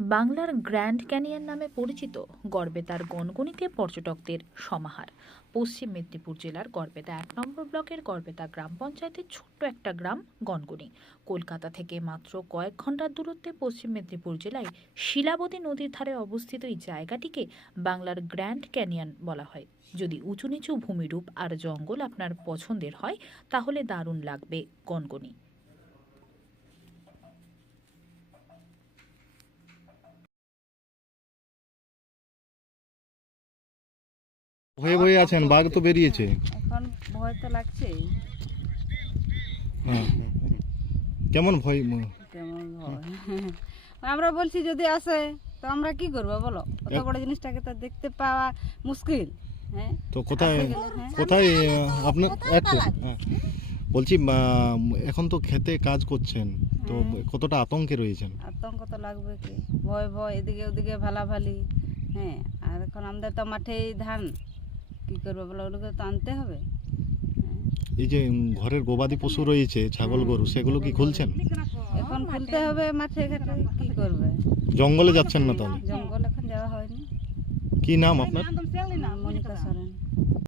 বাংলার grand canyon নামে পরিচিত গড়বেতার গনগনিতে পর্যটকদের সমাহার। পশ্চিম মেদিনীপুর জেলার গড়বেতা এক নম্বর ব্লকের গড়বেতা গ্রাম পঞ্চায়েতের ছোট্ট একটা গ্রাম গনগনি কলকাতা থেকে মাত্র কয়েক ঘণ্টার দূরত্বে পশ্চিম মেদিনীপুর জেলায় শিলাবতী নদীর ধারে অবস্থিত এই জায়গাটিকে বাংলার গ্র্যান্ড ক্যানিয়ন বলা হয়। যদি উঁচু নিচু ভূমিরূপ আর জঙ্গল আপনার পছন্দের হয়, তাহলে দারুণ লাগবে গনগনি ভয়ে ভয়ে আছেন বাঘ তো বেরিয়েছে। এখন ভয় তো লাগছেই। হ্যাঁ। কেমন ভয়? কেমন ভয়? আমরা বলছি যদি আসে তো আমরা কি করব বলো? অত বড় জিনিসটাকে তো দেখতে পাওয়া মুশকিল হ্যাঁ? তো কোথায় হ্যাঁ। কোথায় আহ, আপনার হ্যাঁ। বলছি এখন তো খেতে কাজ করছেন তো হ্যাঁ। কতটা আতঙ্কে রয়েছেন? আতঙ্ক তো লাগবে কি? ভয় ভয় এদিকে ওদিকে ভালাভালি হ্যাঁ? আর এখন আমাদের তো মাঠেই ধান কি করব বলো? ওগুলোকে তো আনতে হবে। এই যে ঘরের গবাদি পশু রয়েছে ছাগল গরু সেগুলো কি খুলছেন? এখন খুলতে হবে মাঠে ঘাটে কি করবে? জঙ্গলে যাচ্ছেন না তাহলে? জঙ্গল এখন যাওয়া হয়নি। কি নাম আপনার? মনিকা সরেন।